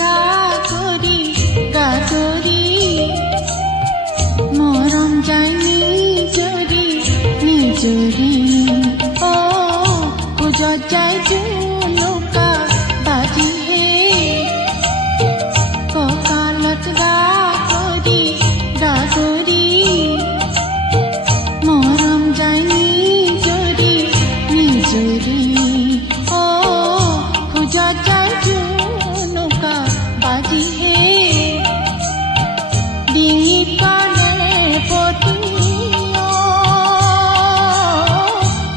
গা কৰি গাগৰি মৰম যায় নিজৰি নিজৰি খোজত যায় জুনুকা বাজিহে কঁকালত গা কৰি গাগৰি মৰম যায় নিজৰি নিজৰি খোজত যায় জুনুকা বাজিহে ডিঙিত কানে পতিয়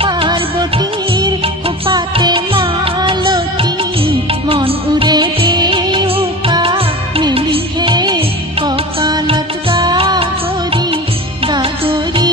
পাৰ্বতীৰ খোপাতে মালতী মন উৰে দেউকা মেলিহে কঁকালত গা কৰি গাগৰি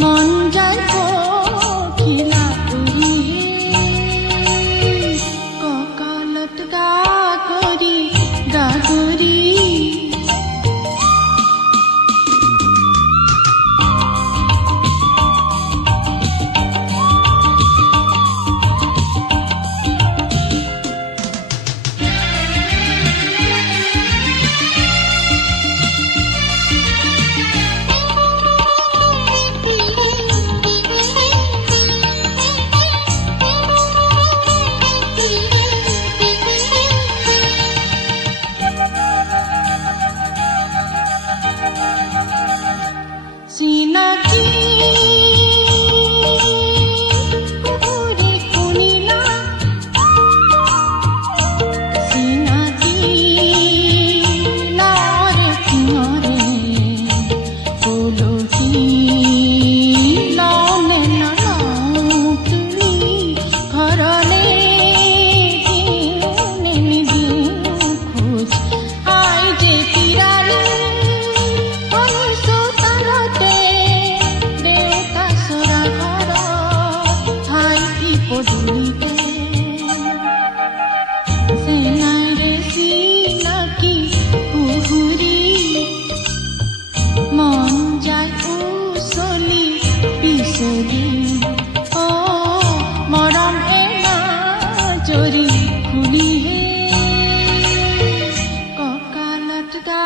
মন যায় পখিলা উৰি কঁকালত গা কৰি গাগৰি চিনাকি কুকুৰি শুনিলা চিনাকি লৰে সিঙৰে পলহি লনে নলওঁ তুমি ঘৰলে দিওঁ নিদিওঁ খোজ আই যে তিৰালি চেনাইৰে চিনাকি কুহুৰি মন যায় উচলি পিছলি মৰম এনাজৰি খুলিহে কঁকালত গা